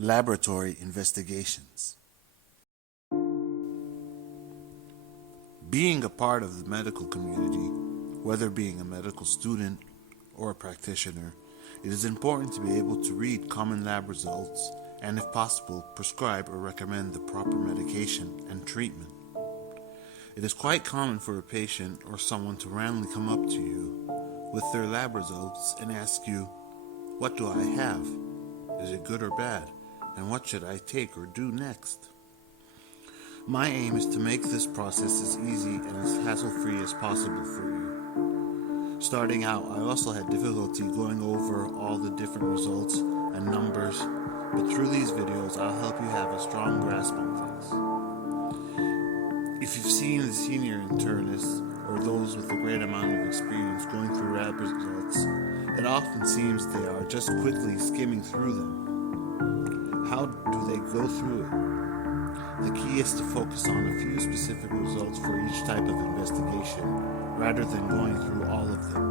Laboratory investigations. Being a part of the medical community, whether being a medical student or a practitioner, it is important to be able to read common lab results and, if possible, prescribe or recommend the proper medication and treatment. It is quite common for a patient or someone to randomly come up to you with their lab results and ask you, "What do I have? Is it good or bad? And what should I take or do next?" My aim is to make this process as easy and as hassle-free as possible for you. Starting out, I also had difficulty going over all the different results and numbers, but through these videos I'll help you have a strong grasp on things. If you've seen the senior internists or those with a great amount of experience going through lab results, it often seems they are just quickly skimming through them. How do they go through it? The key is to focus on a few specific results for each type of investigation, rather than going through all of them.